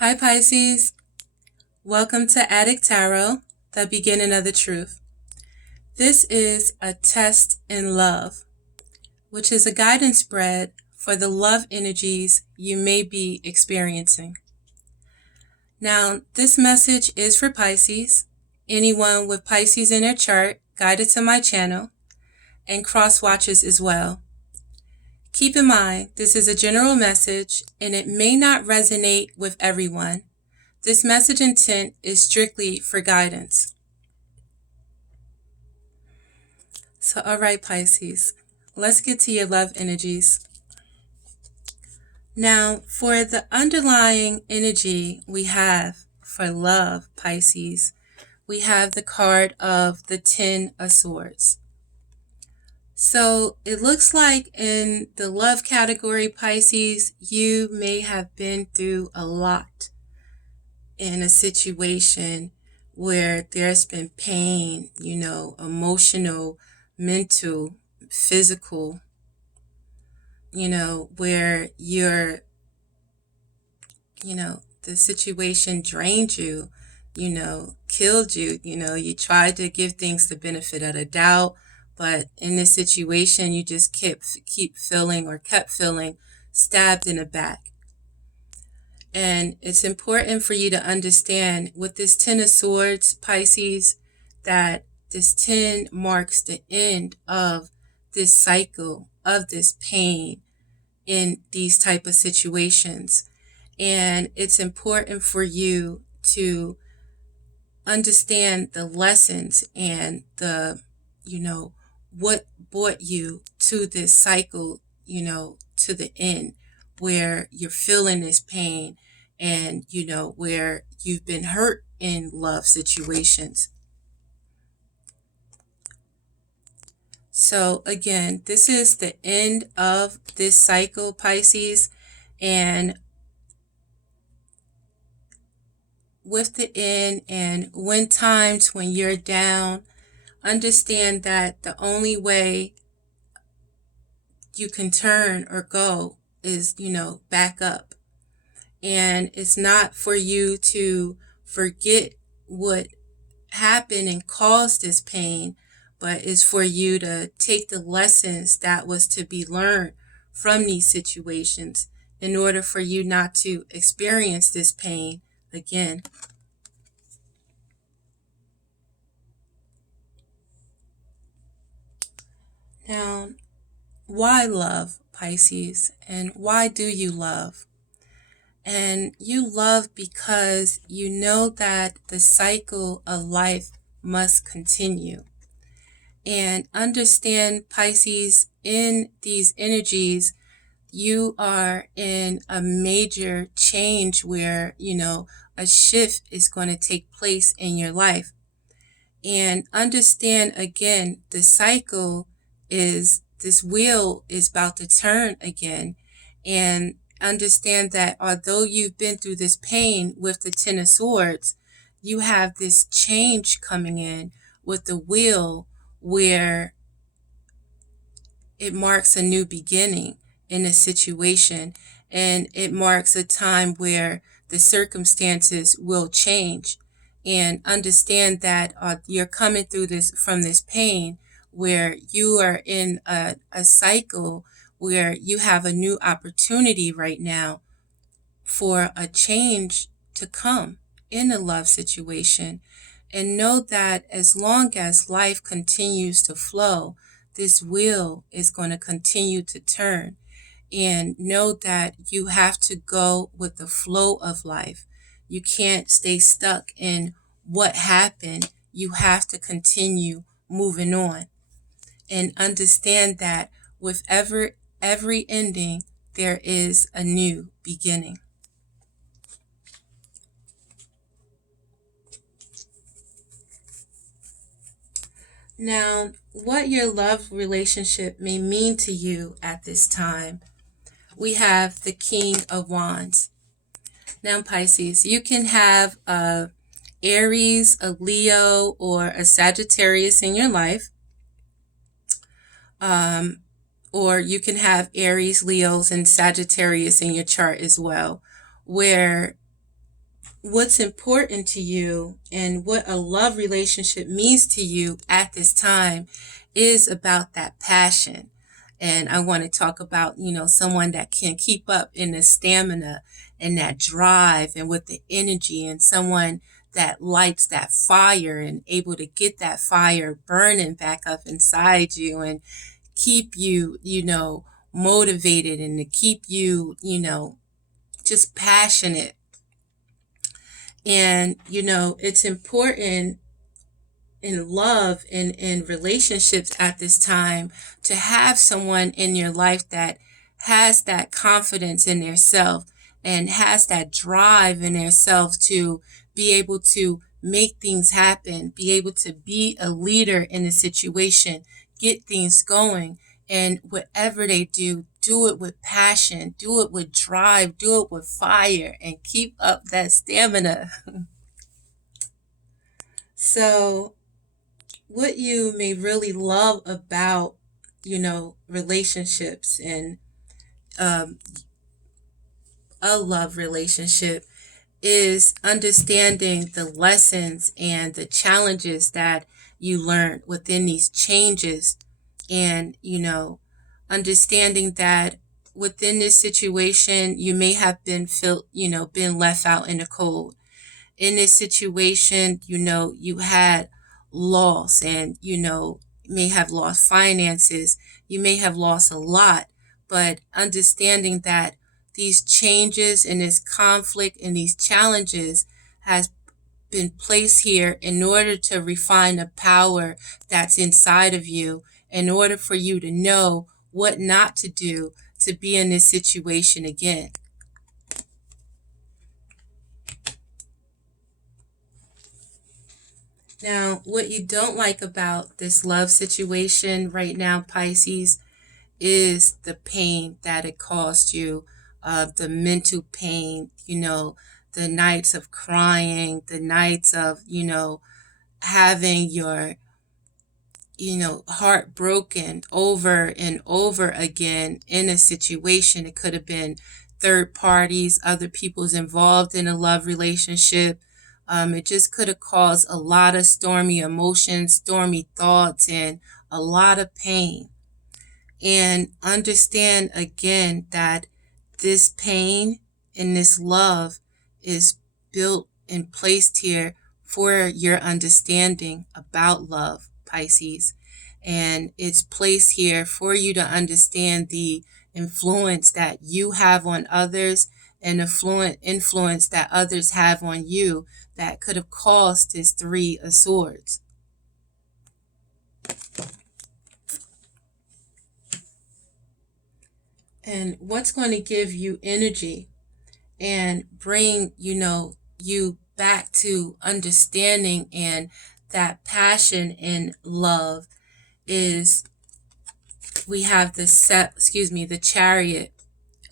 Hi Pisces, welcome to Adik Tarot, the beginning of the truth. This is a test in love, which is a guidance spread for the love energies you may be experiencing. Now, this message is for Pisces, anyone with Pisces in their chart guided to my channel, and cross watchers as well. Keep in mind, this is a general message and it may not resonate with everyone. This message intent is strictly for guidance. So, all right, Pisces, let's get to your love energies. Now, for the underlying energy we have for love, Pisces, we have the card of the Ten of Swords. So it looks like in the love category, Pisces, you may have been through a lot in a situation where there's been pain, emotional, mental, physical, where the situation drained you, killed you, you tried to give things the benefit of the doubt, but in this situation, you just kept feeling stabbed in the back. And it's important for you to understand with this Ten of Swords, Pisces, that this 10 marks the end of this cycle of this pain in these type of situations. And it's important for you to understand the lessons and what brought you to this cycle, to the end where you're feeling this pain and, where you've been hurt in love situations. So again, this is the end of this cycle, Pisces, and with the end and when times when you're down, understand that the only way you can turn or go is, back up. And it's not for you to forget what happened and caused this pain, but it's for you to take the lessons that was to be learned from these situations in order for you not to experience this pain again. Now, why love, Pisces? And why do you love? And you love because you know that the cycle of life must continue. And understand, Pisces, in these energies, you are in a major change where, a shift is going to take place in your life. And understand again, the cycle is, this wheel is about to turn again. And understand that although you've been through this pain with the Ten of Swords, you have this change coming in with the wheel where it marks a new beginning in a situation, and it marks a time where the circumstances will change. And understand that you're coming through this from this pain where you are in a cycle where you have a new opportunity right now for a change to come in a love situation. And know that as long as life continues to flow, this wheel is going to continue to turn. And know that you have to go with the flow of life. You can't stay stuck in what happened. You have to continue moving on. And understand that with every ending, there is a new beginning. Now, what your love relationship may mean to you at this time, we have the King of Wands. Now, Pisces, you can have a Aries, a Leo, or a Sagittarius in your life. Or you can have Aries, Leos, and Sagittarius in your chart as well, where what's important to you and what a love relationship means to you at this time is about that passion. And I want to talk about, someone that can keep up in the stamina and that drive and with the energy, and someone that lights that fire and able to get that fire burning back up inside you and keep you, motivated, and to keep you, just passionate. And, it's important in love and in relationships at this time to have someone in your life that has that confidence in their self and has that drive in their self to be able to make things happen, be able to be a leader in a situation, get things going. And whatever they do it with passion, do it with drive, do it with fire, and keep up that stamina. So, what you may really love about, relationships and um, a love relationship is understanding the lessons and the challenges that you learn within these changes, and, understanding that within this situation you may have been felt, been left out in the cold. In this situation, you had loss, and, may have lost finances, you may have lost a lot, but understanding that these changes and this conflict and these challenges has been placed here in order to refine the power that's inside of you, in order for you to know what not to do to be in this situation again. Now, what you don't like about this love situation right now, Pisces, is the pain that it caused you, the mental pain, the nights of crying, the nights of, having your, heart broken over and over again in a situation. It could have been third parties, other people's involved in a love relationship. It just could have caused a lot of stormy emotions, stormy thoughts, and a lot of pain. And understand again that this pain and this love is built and placed here for your understanding about love, Pisces. And it's placed here for you to understand the influence that you have on others, and the influence that others have on you that could have caused this Three of Swords. And what's going to give you energy and bring, you back to understanding and that passion in love is, we have the Chariot,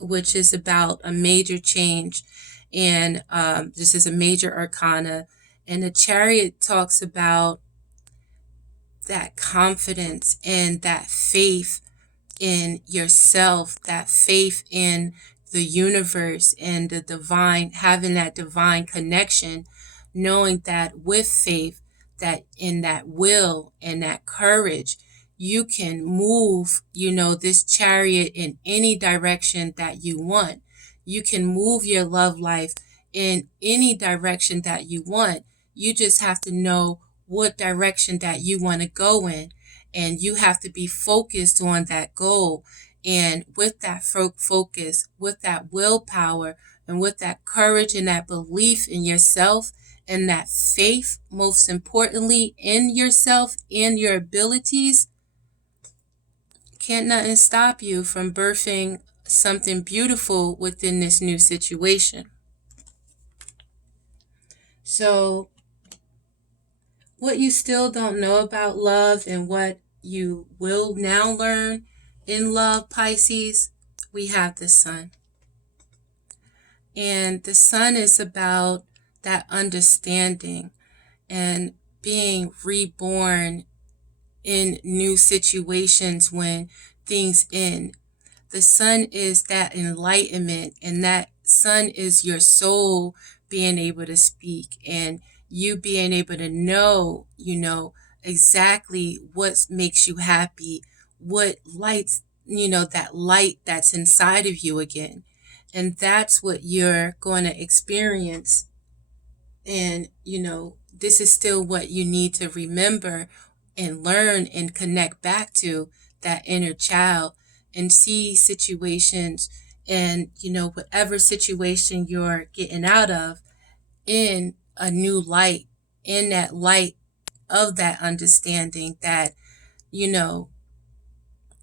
which is about a major change. And this is a major arcana. And the Chariot talks about that confidence and that faith in yourself, that faith in the universe and the divine, having that divine connection, knowing that with faith, that in that will and that courage, you can move, this chariot in any direction that you want. You can move your love life in any direction that you want. You just have to know what direction that you want to go in, and you have to be focused on that goal. And with that focus, with that willpower, and with that courage and that belief in yourself, and that faith, most importantly, in yourself and your abilities, can't nothing stop you from birthing something beautiful within this new situation. So, what you still don't know about love and what you will now learn in love, Pisces, we have the Sun. And the Sun is about that understanding and being reborn in new situations when things end. The Sun is that enlightenment, and that Sun is your soul being able to speak, and you being able to know, exactly what makes you happy, what lights, that light that's inside of you again. And that's what you're going to experience. And, this is still what you need to remember and learn and connect back to that inner child, and see situations and, whatever situation you're getting out of in a new light, in that light of that understanding that, you know,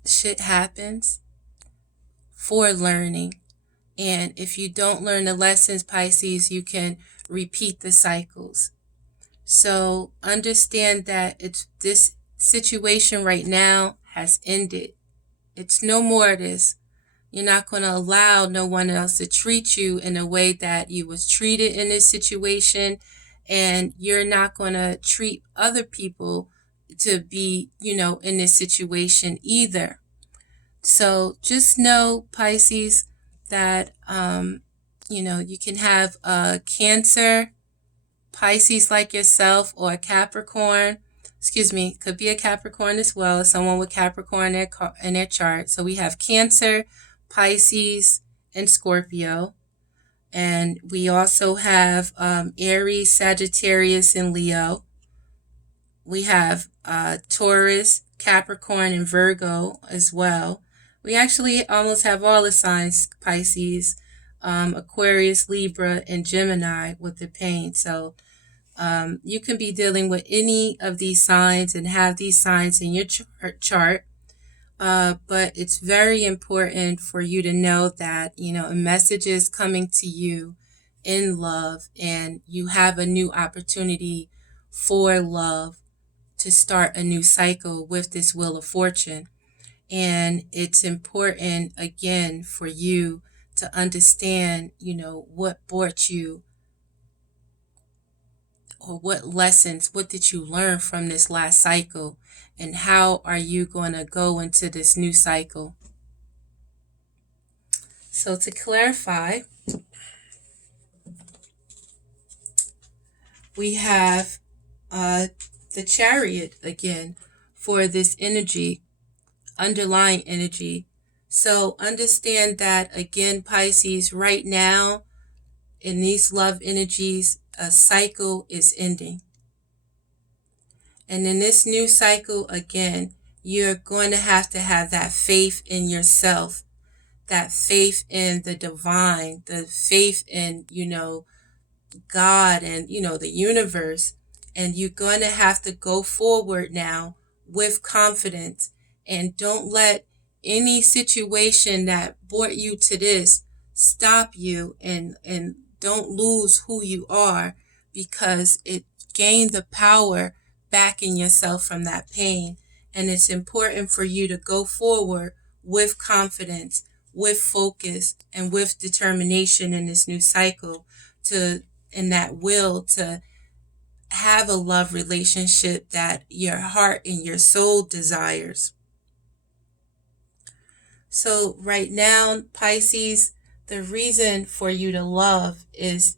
shit happens for learning. And if you don't learn the lessons, Pisces, you can repeat the cycles. So understand that it's this situation right now has ended. It's no more of this. You're not going to allow no one else to treat you in a way that you was treated in this situation. And you're not going to treat other people to be, in this situation either. So just know, Pisces, that, you can have a Cancer, Pisces like yourself, or a Capricorn. Excuse me, could be a Capricorn as well, someone with Capricorn in their chart. So we have Cancer, Pisces, and Scorpio. And we also have Aries, Sagittarius, and Leo. We have Taurus, Capricorn, and Virgo as well. We actually almost have all the signs, Pisces, Aquarius, Libra, and Gemini with the pain. So you can be dealing with any of these signs and have these signs in your chart. But it's very important for you to know that, a message is coming to you in love, and you have a new opportunity for love to start a new cycle with this Wheel of Fortune. And it's important, again, for you to understand, what brought you, or what lessons, what did you learn from this last cycle, and how are you going to go into this new cycle. So to clarify, we have the Chariot again for this energy, underlying energy. So understand that, again, Pisces, right now in these love energies, a cycle is ending. And in this new cycle, again, you're going to have that faith in yourself, that faith in the divine, the faith in, God and, the universe. And you're going to have to go forward now with confidence, and don't let any situation that brought you to this stop you, and don't lose who you are, because it gained the power back in yourself from that pain. And it's important for you to go forward with confidence, with focus, and with determination in this new cycle, and that will to have a love relationship that your heart and your soul desires. So right now, Pisces, the reason for you to love is,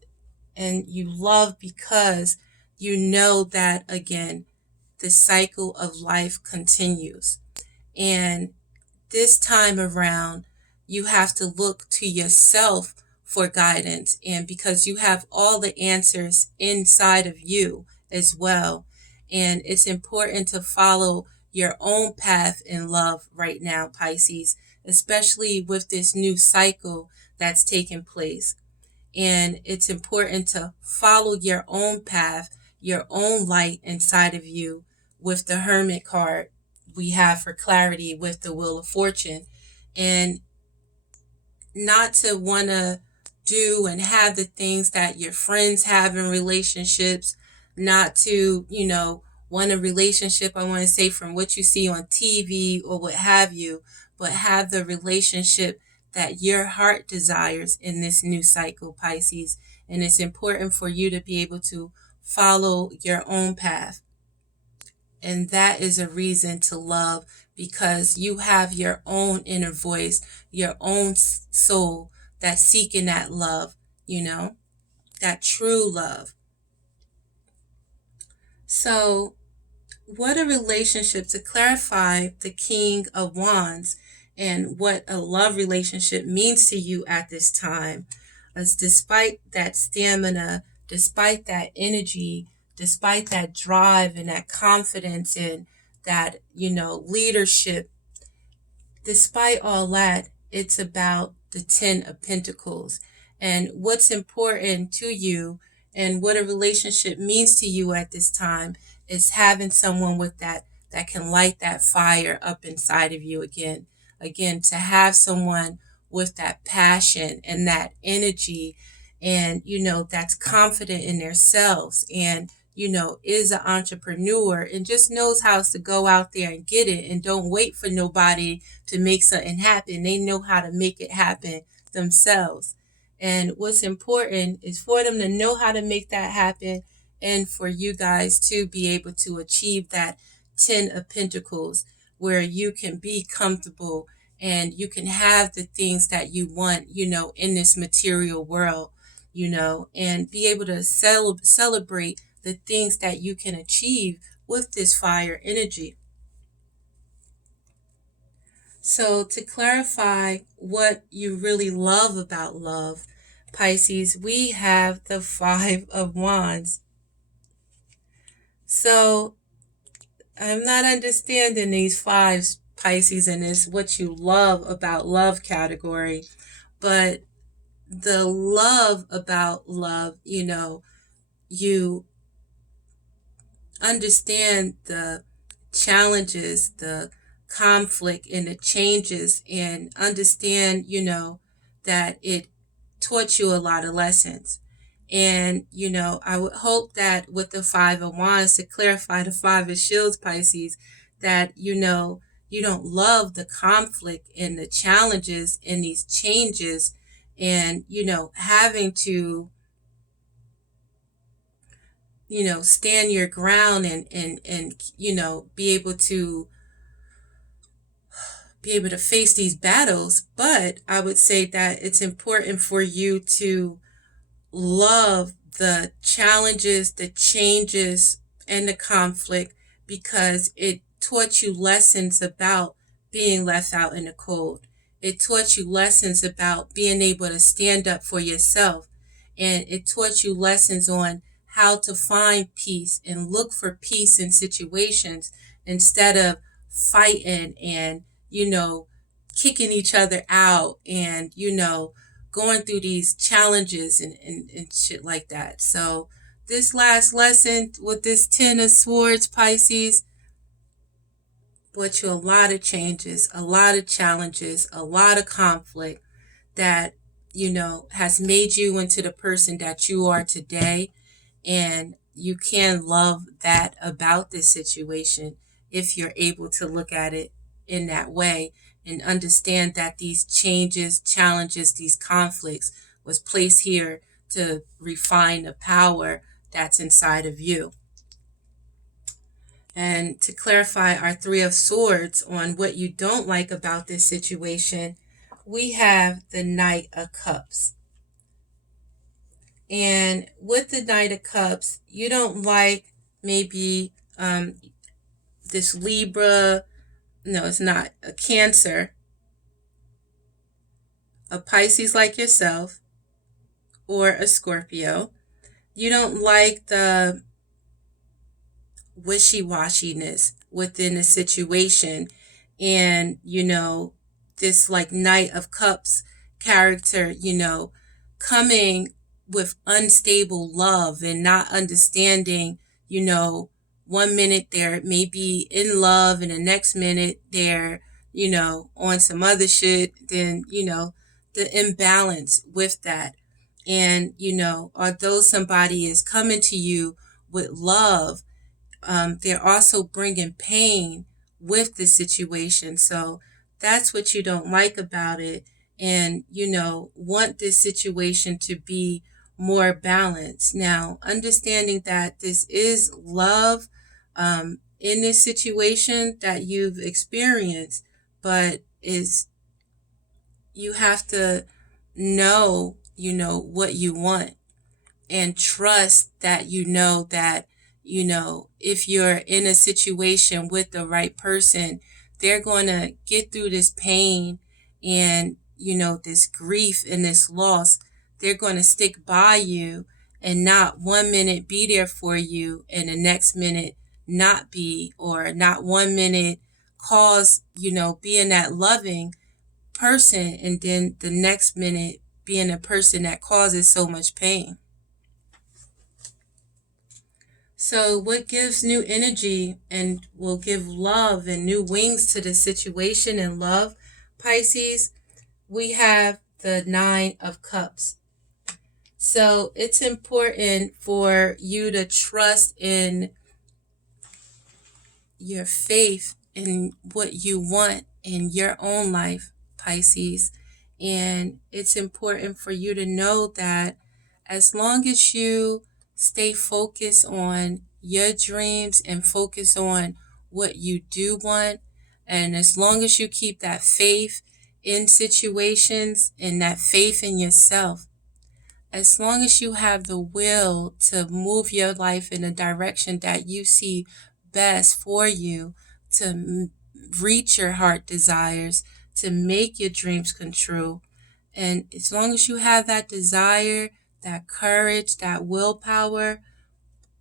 and you love because you know that, again, the cycle of life continues. And this time around, you have to look to yourself for guidance, and because you have all the answers inside of you as well. And it's important to follow your own path in love right now, Pisces, especially with this new cycle that's taking place. And it's important to follow your own path, your own light inside of you, with the Hermit card we have for clarity with the Wheel of Fortune. And not to want to do and have the things that your friends have in relationships, not to, want a relationship, I want to say, from what you see on TV or what have you, but have the relationship that your heart desires in this new cycle, Pisces. And it's important for you to be able to follow your own path. And that is a reason to love, because you have your own inner voice, your own soul that's seeking that love, that true love. So what a relationship, to clarify the King of Wands and what a love relationship means to you at this time, as despite that stamina, despite that energy, despite that drive and that confidence and that, leadership, despite all that, it's about the Ten of Pentacles and what's important to you and what a relationship means to you at this time is having someone with that can light that fire up inside of you again. Again, to have someone with that passion and that energy and, that's confident in themselves and, is an entrepreneur and just knows how to go out there and get it and don't wait for nobody to make something happen. They know how to make it happen themselves. And what's important is for them to know how to make that happen and for you guys to be able to achieve that Ten of Pentacles where you can be comfortable and you can have the things that you want, in this material world, and be able to celebrate the things that you can achieve with this fire energy. So to clarify what you really love about love, Pisces, we have the Five of Wands. So I'm not understanding these fives, Pisces, and it's what you love about love category. But the love about love, you understand the challenges, the conflict, and the changes, and understand, that it taught you a lot of lessons. And, I would hope that with the Five of Wands, to clarify the Five of Shields, Pisces, that, you don't love the conflict and the challenges and these changes and, having to, stand your ground and be able to face these battles. But I would say that it's important for you to love the challenges, the changes, and the conflict because it taught you lessons about being left out in the cold. It taught you lessons about being able to stand up for yourself. And it taught you lessons on how to find peace and look for peace in situations instead of fighting and, kicking each other out and, going through these challenges and shit like that. So this last lesson with this Ten of Swords, Pisces, brought you a lot of changes, a lot of challenges, a lot of conflict that, has made you into the person that you are today. And you can love that about this situation if you're able to look at it in that way and understand that these changes, challenges, these conflicts was placed here to refine the power that's inside of you. And to clarify our Three of Swords on what you don't like about this situation, we have the Knight of Cups. And with the Knight of Cups, you don't like maybe this Libra, no, it's not, a Cancer, a Pisces like yourself, or a Scorpio. You don't like the wishy-washiness within a situation and, this like Knight of Cups character, coming with unstable love and not understanding, 1 minute they're maybe in love and the next minute they're, on some other shit, then, the imbalance with that. And, although somebody is coming to you with love, they're also bringing pain with the situation. So that's what you don't like about it. And, want this situation to be more balanced. Now, understanding that this is love in this situation that you've experienced, but you have to know, what you want. and trust that if you're in a situation with the right person, they're going to get through this pain and, this grief and this loss. They're going to stick by you and not one minute be there for you and the next minute not be, or not one minute cause, being that loving person and then the next minute being a person that causes so much pain. So what gives new energy and will give love and new wings to the situation and love, Pisces? We have the Nine of Cups. So it's important for you to trust in your faith in what you want in your own life, Pisces. And it's important for you to know that as long as you stay focused on your dreams and focus on what you do want, and as long as you keep that faith in situations and that faith in yourself, as long as you have the will to move your life in a direction that you see best for you, to reach your heart desires, to make your dreams come true, and as long as you have that desire, that courage, that willpower,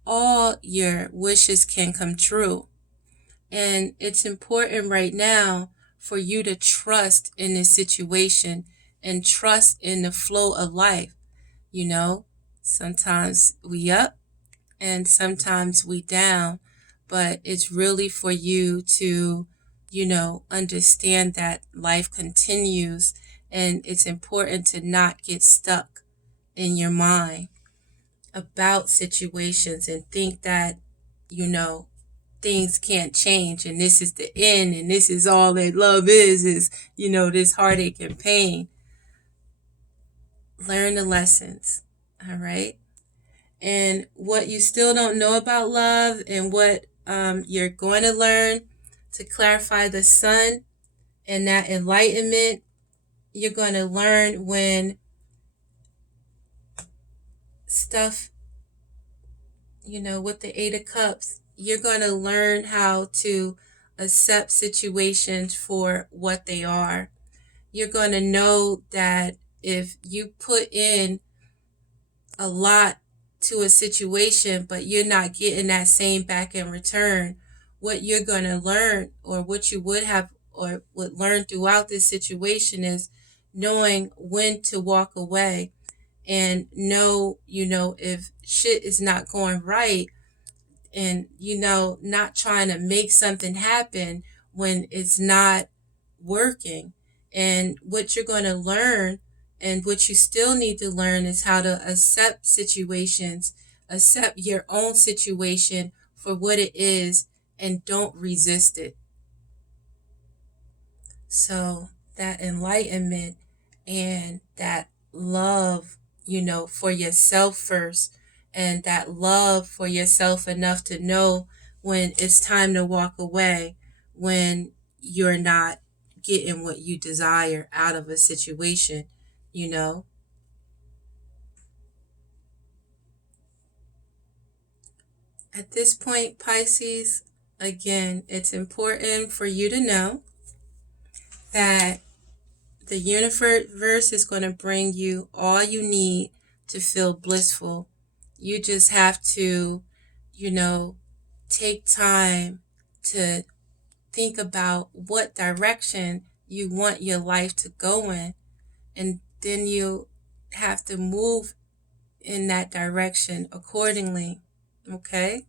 all your wishes can come true. And it's important right now for you to trust in this situation and trust in the flow of life. Sometimes we up and sometimes we down, but it's really for you to, understand that life continues, and it's important to not get stuck in your mind about situations and think that, things can't change and this is the end and this is all that love is, this heartache and pain. Learn the lessons, all right? And what you still don't know about love and what you're going to learn to clarify the sun and that enlightenment, you're going to learn when stuff, with the Eight of Cups, you're going to learn how to accept situations for what they are. You're going to know that if you put in a lot to a situation, but you're not getting that same back in return, what you're going to learn, or what you would have or would learn throughout this situation, is knowing when to walk away and know, if shit is not going right, and, not trying to make something happen when it's not working. And what you're going to learn and what you still need to learn is how to accept situations, accept your own situation for what it is, and don't resist it. So that enlightenment and that love, for yourself first, and that love for yourself enough to know when it's time to walk away, when you're not getting what you desire out of a situation, At this point, Pisces, again, it's important for you to know that the universe is going to bring you all you need to feel blissful. You just have to, take time to think about what direction you want your life to go in. And then you have to move in that direction accordingly. Okay?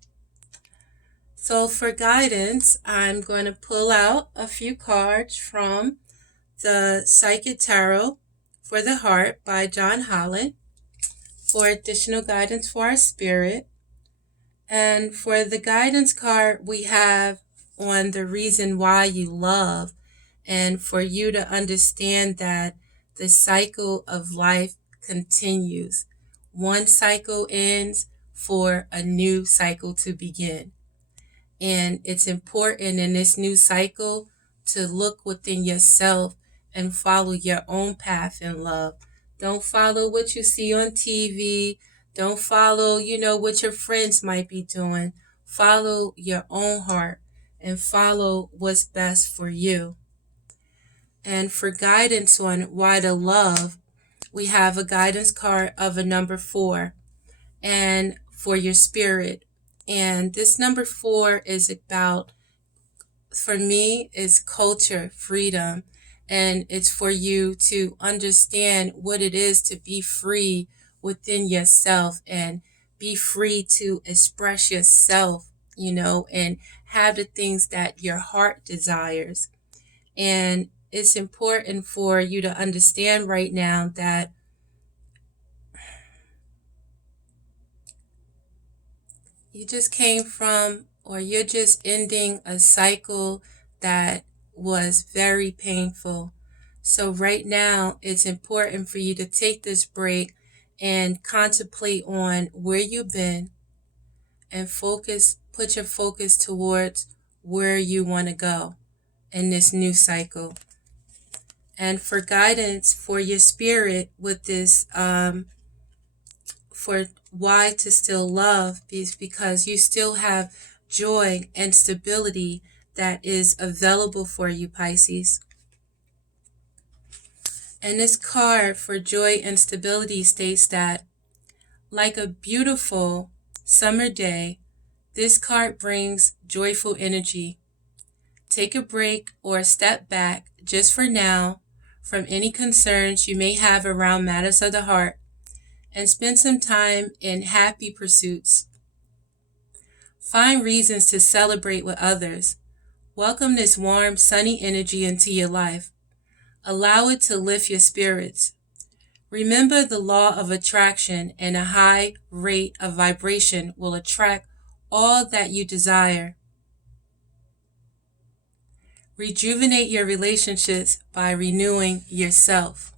So for guidance, I'm going to pull out a few cards from the Psychic Tarot for the Heart by John Holland for additional guidance for our spirit. And for the guidance card, we have on the reason why you love, and for you to understand that the cycle of life continues. One cycle ends for a new cycle to begin. And it's important in this new cycle to look within yourself and follow your own path in love. Don't follow what you see on TV. Don't follow, what your friends might be doing. Follow your own heart and follow what's best for you. And for guidance on why to love, we have a guidance card of a number 4 and for your spirit. And this number 4 is about, for me, is culture, freedom. And it's for you to understand what it is to be free within yourself and be free to express yourself, and have the things that your heart desires. And it's important for you to understand right now that you just came from, or you're just ending a cycle that was very painful. So right now, it's important for you to take this break and contemplate on where you've been and put your focus towards where you want to go in this new cycle. And for guidance for your spirit with this, for why to still love, is because you still have joy and stability that is available for you, Pisces. And this card for joy and stability states that, like a beautiful summer day, this card brings joyful energy. Take a break or a step back just for now from any concerns you may have around matters of the heart and spend some time in happy pursuits. Find reasons to celebrate with others. Welcome this warm, sunny energy into your life. Allow it to lift your spirits. Remember the law of attraction, and a high rate of vibration will attract all that you desire. Rejuvenate your relationships by renewing yourself.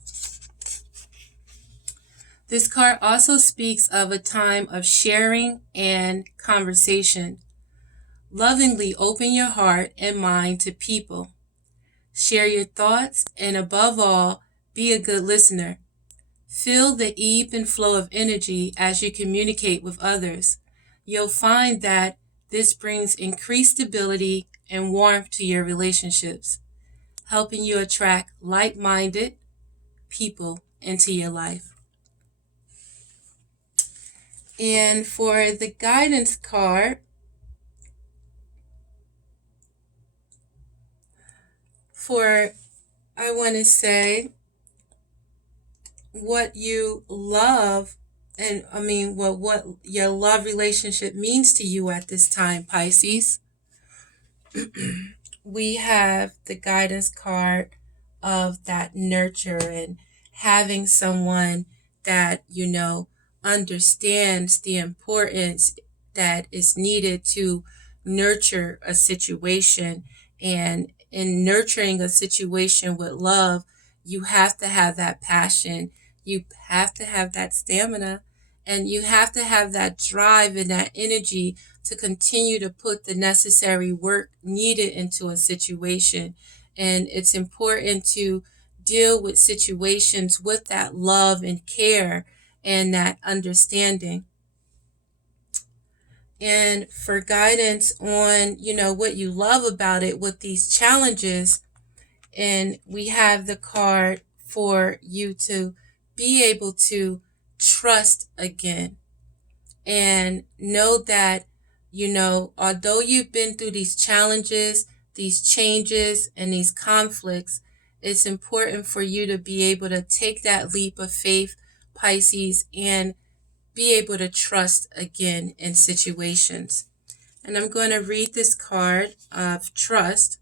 This card also speaks of a time of sharing and conversation. Lovingly open your heart and mind to people. Share your thoughts, and above all, be a good listener. Feel the ebb and flow of energy as you communicate with others. You'll find that this brings increased stability and warmth to your relationships, helping you attract like-minded people into your life. And for the guidance card, I want to say what you love, and what your love relationship means to you at this time, Pisces. We have the guidance card of that nurture and having someone that understands the importance that is needed to nurture a situation. And in nurturing a situation with love, you have to have that passion, you have to have that stamina, and you have to have that drive and that energy to continue to put the necessary work needed into a situation. And it's important to deal with situations with that love and care and that understanding. And for guidance on, what you love about it with these challenges, and we have the card for you to be able to trust again and know that, although you've been through these challenges, these changes, and these conflicts, it's important for you to be able to take that leap of faith, Pisces, and be able to trust again in situations. And I'm going to read this card of trust,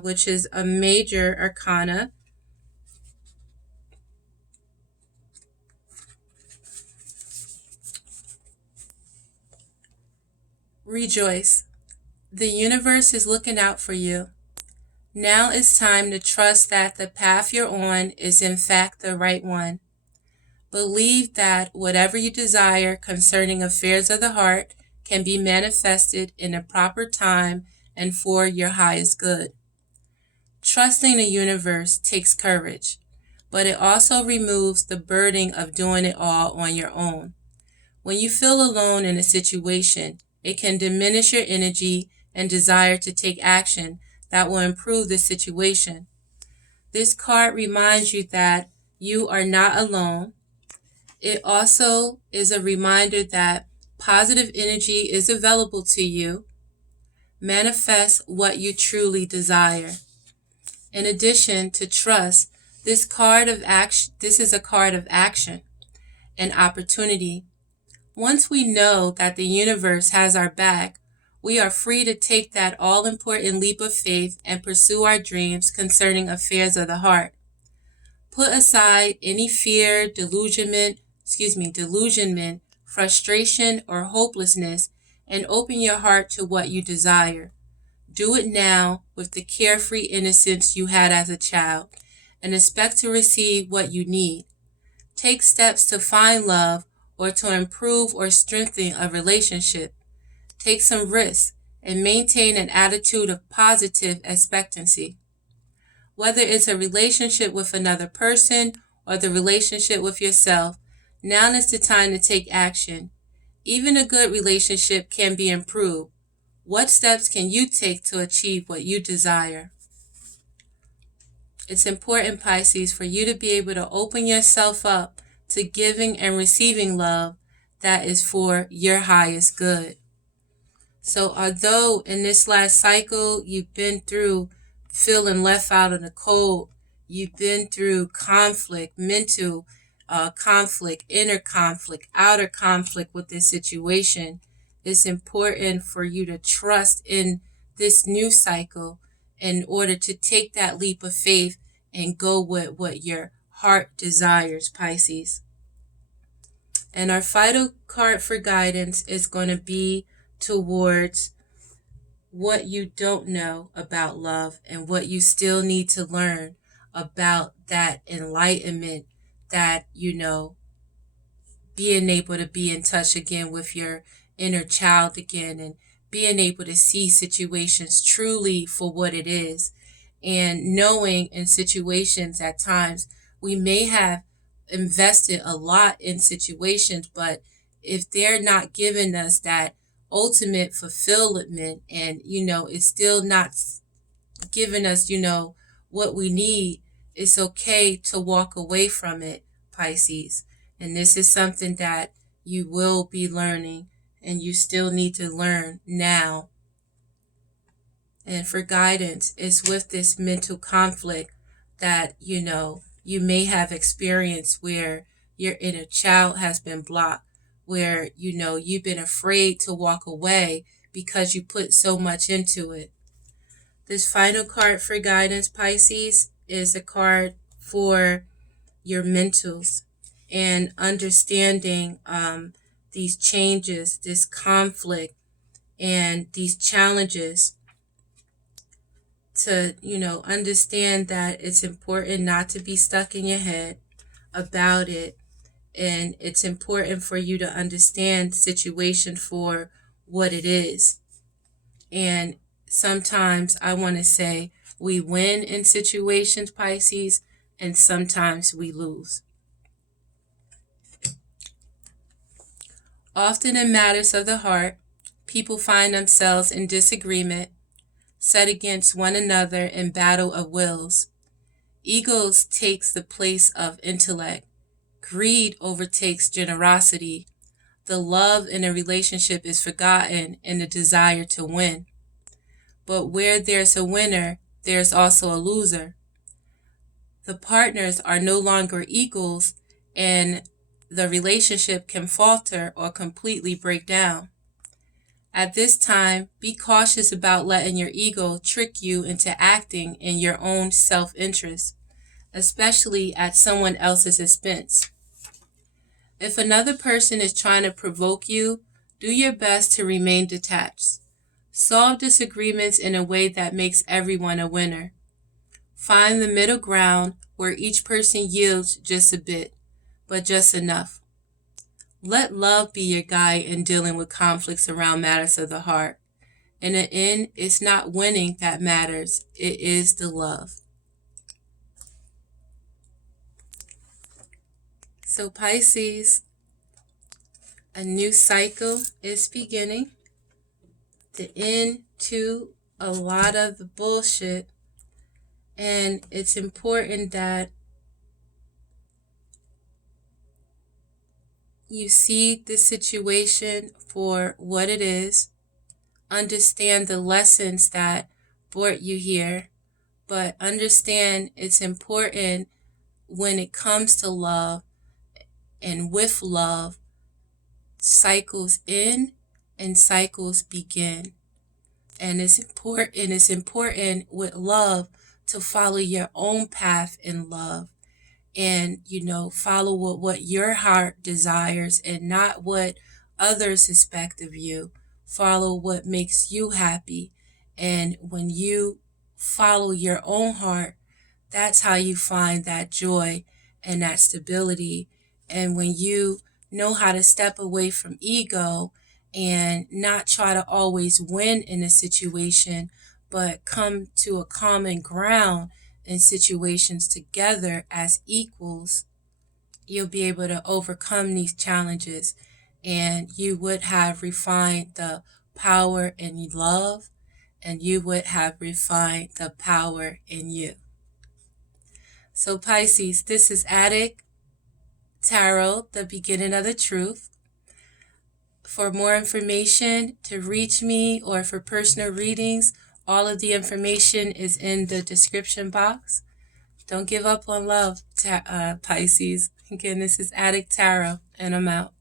which is a major arcana. Rejoice. The universe is looking out for you. Now it's time to trust that the path you're on is in fact the right one. Believe that whatever you desire concerning affairs of the heart can be manifested in a proper time and for your highest good. Trusting the universe takes courage, but it also removes the burden of doing it all on your own. When you feel alone in a situation, it can diminish your energy and desire to take action that will improve the situation. This card reminds you that you are not alone. It also is a reminder that positive energy is available to you. Manifest what you truly desire. In addition to trust, this is a card of action and opportunity. Once we know that the universe has our back, we are free to take that all-important leap of faith and pursue our dreams concerning affairs of the heart. Put aside any fear, delusionment, frustration, or hopelessness, and open your heart to what you desire. Do it now with the carefree innocence you had as a child, and expect to receive what you need. Take steps to find love or to improve or strengthen a relationship. Take some risks and maintain an attitude of positive expectancy. Whether it's a relationship with another person or the relationship with yourself, now is the time to take action. Even a good relationship can be improved. What steps can you take to achieve what you desire? It's important, Pisces, for you to be able to open yourself up to giving and receiving love that is for your highest good. So although in this last cycle you've been through feeling left out in the cold, you've been through conflict, mental conflict, inner conflict, outer conflict with this situation, it's important for you to trust in this new cycle in order to take that leap of faith and go with what your heart desires, Pisces. And our final card for guidance is going to be towards what you don't know about love and what you still need to learn about that enlightenment, that, being able to be in touch again with your inner child again, and being able to see situations truly for what it is, and knowing in situations at times we may have invested a lot in situations, but if they're not giving us that ultimate fulfillment, and it's still not giving us what we need, it's okay to walk away from it, Pisces. And this is something that you will be learning, and you still need to learn now. And for guidance, it's with this mental conflict that you may have experienced where your inner child has been blocked, where you've been afraid to walk away because you put so much into it. This final card for guidance, Pisces, is a card for your mentals and understanding these changes, this conflict, and these challenges, to understand that it's important not to be stuck in your head about it, and it's important for you to understand the situation for what it is. And sometimes I want to say we win in situations, Pisces, and sometimes we lose. Often in matters of the heart, people find themselves in disagreement, set against one another in battle of wills. Egos takes the place of intellect. Greed overtakes generosity. The love in a relationship is forgotten in the desire to win. But where there's a winner, there's also a loser. The partners are no longer equals, and the relationship can falter or completely break down. At this time, be cautious about letting your ego trick you into acting in your own self-interest, especially at someone else's expense. If another person is trying to provoke you, do your best to remain detached. Solve disagreements in a way that makes everyone a winner. Find the middle ground where each person yields just a bit, but just enough. Let love be your guide in dealing with conflicts around matters of the heart. In the end, it's not winning that matters, it is the love. So Pisces, A new cycle is beginning, the end to a lot of the bullshit. And it's important that you see the situation for what it is, understand the lessons that brought you here, but understand it's important when it comes to love and with love, cycles end and cycles begin. And it's important with love to follow your own path in love, and follow what your heart desires and not what others expect of you. Follow what makes you happy, and when you follow your own heart, that's how you find that joy and that stability. And when you know how to step away from ego and not try to always win in a situation, but come to a common ground in situations together as equals, you'll be able to overcome these challenges, and you would have refined the power in love, and you would have refined the power in you. So Pisces, this is Adik Tarot, the beginning of the truth. For more information, to reach me, or for personal readings, all of the information is in the description box. Don't give up on love, Pisces. Again, this is Adik Tarot, and I'm out.